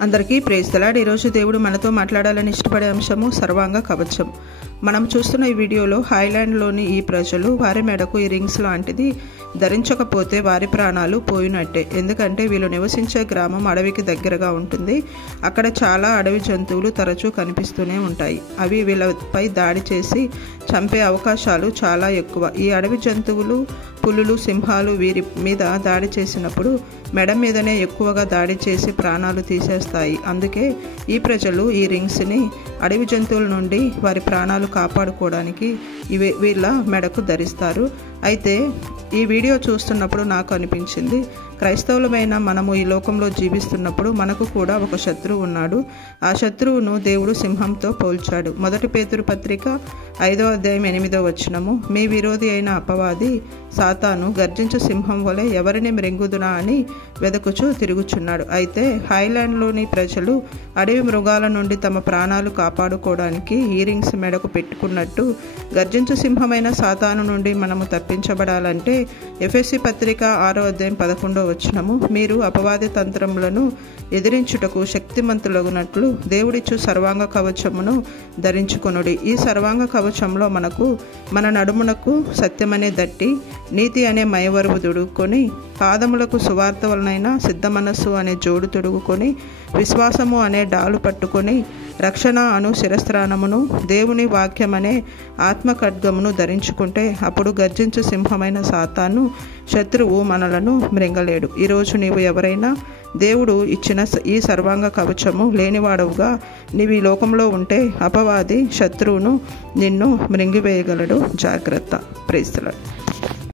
అందరికీ praise the lord. ఈరోజు దేవుడు మనతో మాట్లాడాలని ఇష్టపడే అంశము సర్వాంగ కవచం. మనం చూస్తున్న ఈ వీడియోలో హాయ్లాండ్లోని ఈ ప్రజలు వారి మెడకు ఈ రింగ్స్ లాంటిది ధరించకపోతే వారి ప్రాణాలు పోయినట్టే. ఎందుకంటే వీళ్ళు నివసించే గ్రామం అడవికి దగ్గరగా ఉంటుంది. అక్కడ చాలా అడవి జంతువులు తరచూ కనిపిస్తూనే ఉంటాయి. అవి వీళ్ళపై దాడి చేసి చంపే అవకాశాలు చాలా ఎక్కువ. ఈ అడవి జంతువులు పులులు, సింహాలు వీరి మీద దాడి చేసినప్పుడు మెడ మీదనే ఎక్కువగా దాడి చేసి ప్రాణాలు తీసేస్తాయి. అందుకే ఈ ప్రజలు ఈ రింగ్స్ని అడవి జంతువుల నుండి వారి ప్రాణాలు కాపాడుకోవడానికి వీళ్ళ మెడకు ధరిస్తారు. అయితే ఈ వీడియో చూస్తున్నప్పుడు నాకు అనిపించింది, క్రైస్తవులమైన మనము ఈ లోకంలో జీవిస్తున్నప్పుడు మనకు కూడా ఒక శత్రువు ఉన్నాడు. ఆ శత్రువును దేవుడు సింహంతో పోల్చాడు. 1 పేతురు పత్రిక 5వ అధ్యాయం 8వ వచనము, మీ విరోధి అయిన అపవాది సాతాను గర్జించు సింహం వలె ఎవరిని మృంగుదునా అని వెదకుచూ తిరుగుచున్నాడు. అయితే హాయ్లాండ్లోని ప్రజలు అడవి మృగాల నుండి తమ ప్రాణాలు కాపాడుకోవడానికి ఈ రింగ్స్ మెడకు పెట్టుకున్నట్టు గర్జించు సింహమైన సాతాను నుండి మనము తప్పించబడాలంటే ఎఫెసీ పత్రిక 6వ అధ్యాయం 11వ వచనము, మీరు అపవాది తంత్రములను ఎదిరించుటకు శక్తిమంతులగునట్లు దేవుడిచ్చు సర్వాంగ కవచమును ధరించుకొనుడి. ఈ సర్వాంగ కవచంలో మన నడుమునకు సత్యమనే దట్టి, నీతి అనే మైవరువు తొడుగుకొని, పాదములకు సువార్త వలనైన సిద్ధ మనస్సు అనే జోడు తొడుగుకొని, విశ్వాసము అనే డాలు పట్టుకొని, రక్షణ అను శిరస్త్రాణమును, దేవుని వాక్యం అనే ఆత్మ ఖడ్గమును ధరించుకుంటే అప్పుడు గర్జించు సింహమైన సాతాను శత్రువు మనలను మృంగలేడు. ఈరోజు నీవు ఎవరైనా దేవుడు ఇచ్చిన ఈ సర్వాంగ కవచము లేనివాడవుగా నీవు ఈ లోకంలో ఉంటే అపవాది శత్రువును నిన్ను మృంగివేయగలడు. జాగ్రత్త. Praise the lord.